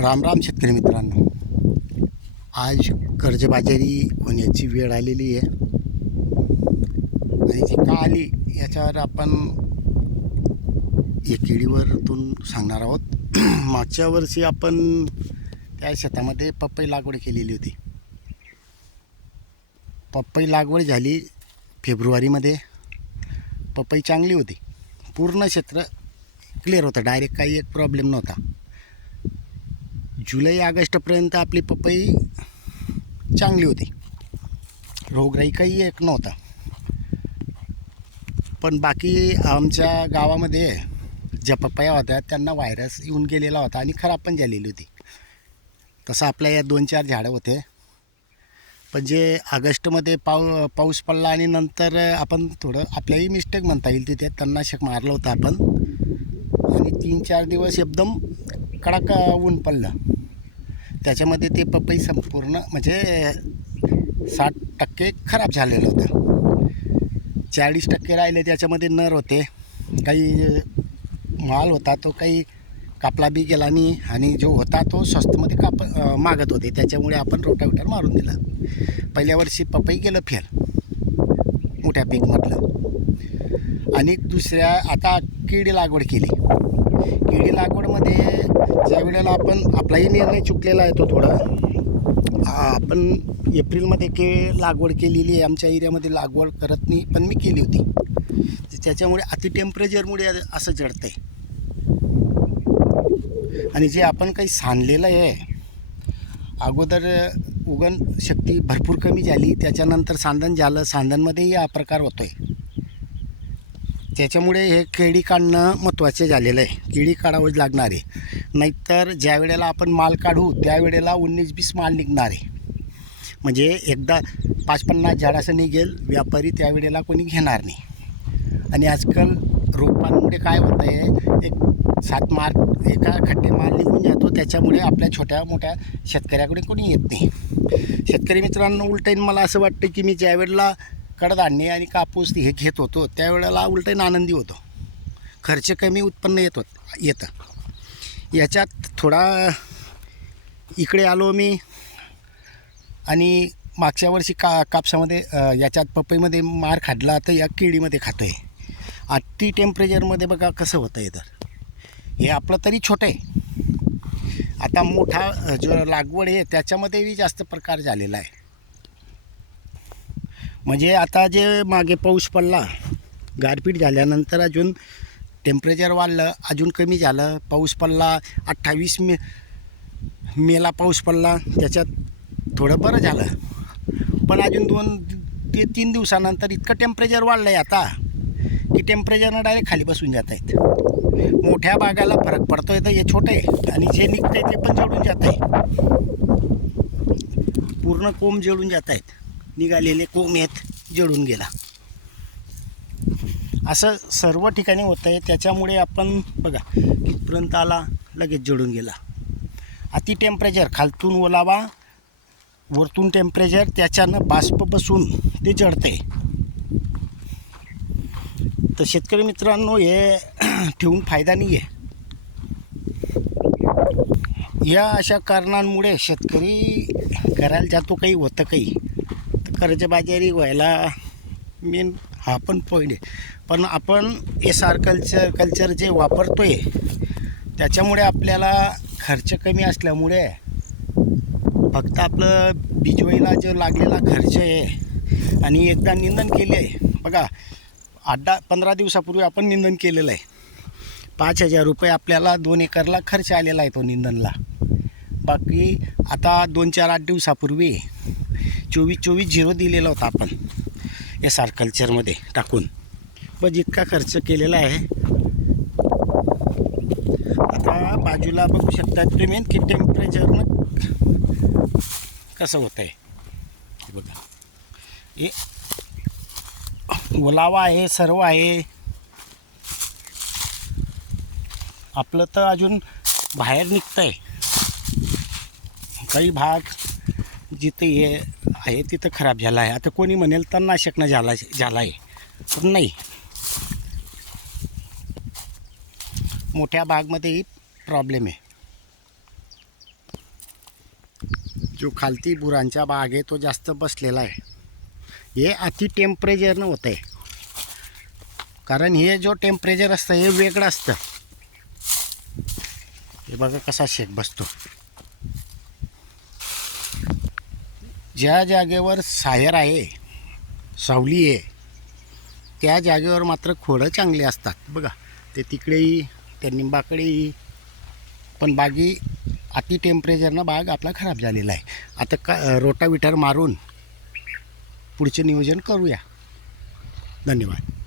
राम राम शेतकरी मित्रांनो. आज कर्जबाजारी होण्याची वेळ आलेली आहे. आणि ती का आली याच्यावर आपण या केळीवरतून सांगणार आहोत. मागच्या वर्षी आपण त्या शेतामध्ये पपई लागवड केलेली होती. पपई लागवड झाली फेब्रुवारीमध्ये. पपई चांगली होती. पूर्ण क्षेत्र क्लिअर होतं. डायरेक्ट काही एक प्रॉब्लेम नव्हता. जुलै ऑगस्टपर्यंत आपली पपई चांगली होती. रोगराई काही एक नव्हता. पण बाकी आमच्या गावामध्ये ज्या पपया होत्या त्यांना व्हायरस येऊन गेलेला होता आणि खराब पण झालेली होती. तसं आपल्या या दोन चार झाडं होते. पण जे ऑगस्टमध्ये पाऊ पाऊस पडला आणि नंतर आपण थोडं आपल्याही मिस्टेक म्हणता येईल तिथे. तणनाशक मारलं होतं आपण. आणि तीन चार दिवस एकदम कडक ऊन पडलं. त्याच्यामध्ये ते पपई संपूर्ण म्हणजे साठ टक्के खराब झालेलं होतं. चाळीस टक्के राहिले त्याच्यामध्ये नर होते. काही माल होता तो काही कापला बी गेला नाही आणि जो होता तो स्वस्तमध्ये काप मागत होते. त्याच्यामुळे आपण रोटाविटर मारून दिला. पहिल्या वर्षी पपई गेलं फेल. मोठ्या पीकमधलं आणि दुसऱ्या आता केळी लागवड केली. केळी लागवडमध्ये ज्या वेळेला आपण आपलाही निर्णय चुकलेला आहे तो थोडा आपण एप्रिलमध्ये केळ लागवड केलेली आहे आमच्या एरियामध्ये लागवड करत नाही पण मी केली होती. त्याच्यामुळे अति टेम्परेचरमुळे असं जडतं आहे आणि जे आपण काही सांडलेलं आहे अगोदर उगण शक्ती भरपूर कमी झाली त्याच्यानंतर सांधन झालं सांधनमध्येही हा प्रकार होतो आहे त्याच्यामुळे हे केळी काढणं महत्त्वाचे झालेलं आहे. केळी काढावंच लागणार आहे. नाहीतर ज्या वेळेला आपण माल काढू त्यावेळेला उन्नीस बीस माल निघणार आहे. म्हणजे एकदा पाच पन्नास झाडाचं निघेल व्यापारी त्यावेळेला कोणी घेणार नाही. आणि आजकाल रोपांमुळे काय होतं आहे एक सात मार्क एका खड्डे माल निघून जातो त्याच्यामुळे आपल्या छोट्या मोठ्या शेतकऱ्याकडे कोणी येत नाही. शेतकरी मित्रांनो उलटाईन मला असं वाटतं की मी ज्यावेळेला कडधान्य आणि कापूस हे घेत होतो त्यावेळेला उलटं आनंदी होतो. खर्च कमी उत्पन्न येत होत येतं. याच्यात थोडा इकडे आलो मी आणि मागच्या वर्षी का कापसामध्ये याच्यात पपईमध्ये मार खाडला तर या केळीमध्ये खातो आहे अति टेम्परेचरमध्ये बघा कसं होतं आहे तर. हे आपलं तरी छोटं आहे. आता मोठा जो लागवड आहे त्याच्यामध्येही जास्त प्रकार झालेला आहे. म्हणजे आता जे मागे पाऊस पडला गारपीट झाल्यानंतर अजून टेम्परेचर वाढलं अजून कमी झालं. पाऊस पडला अठ्ठावीस मे मेला पाऊस पडला त्याच्यात थोडं बरं झालं. पण अजून दोन ते तीन दिवसानंतर इतकं टेम्परेचर वाढलं आहे आता की टेम्परेचरनं डायरेक्ट खाली बसून जात आहेत. मोठ्या बागाला फरक पडतो आहे तर हे छोटे आहे आणि जे निघतंय ते पण जळून जात आहे. पूर्ण कोंब जळून जात आहेत. निघालेले कोंब जळून गेला. असं सर्व ठिकाणी होतं आहे. त्याच्यामुळे आपण बघा इथपर्यंत आला लगेच जळून गेला. अति टेम्परेचर खालतून ओलावा वरतून टेम्परेचर त्याच्यानं बाष्प बसून ते जळते तर शेतकरी मित्रांनो हे ठेवून फायदा नाही आहे या अशा कारणांमुळे शेतकरी करायला जातो काही होतं काही. कर्जबाजारी व्हायला मेन हा पण पॉईंट आहे. पण आपण एस आर कल्चर कल्चर जे वापरतो आहे त्याच्यामुळे आपल्याला खर्च कमी असल्यामुळे फक्त आपलं बिजवाईला जो लागलेला खर्च आहे आणि एकदा निंदन केले आहे बघा आठ दहा पंधरा दिवसापूर्वी आपण निंदन केलेलं आहे. पाच हजार रुपये आपल्याला दोन एकरला खर्च आलेला आहे तो निंदनला. बाकी आता दोन चार आठ दिवसापूर्वी चोवीस चोवीस झिरो दिलेला होता आपण एस आर कल्चरमध्ये टाकून. बस इतका खर्च केलेला आहे. आता बाजूला बघू शकता तुम्ही की टेम्परेचरनं कसं होतं आहे बघा. हे ओलावा आहे सर्व आहे. आपलं तर अजून बाहेर निघतं आहे काही भाग जिथे हे आहे तिथं खराब झाला आहे. आता कोणी म्हणेल तर नाशकनं झाला झाला आहे. पण नाही. मोठ्या भागमध्येही प्रॉब्लेम आहे. जो खालती बुरांचा बाग आहे तो जास्त बसलेला आहे. हे अति टेम्परेचरनं होतं आहे. कारण हे जो टेम्परेचर असतं हे वेगळं असतं. हे बघा कसा शेक बसतो. ज्या जागेवर सायर आहे सावली आहे त्या जागेवर मात्र खोडं चांगली असतात. बघा ते तिकडेही त्या निंबाकडेही. पण बागी अति टेम्परेचरनं बाग आपला खराब झालेला आहे. आता का रोटाविटर मारून पुढचे नियोजन करूया. धन्यवाद.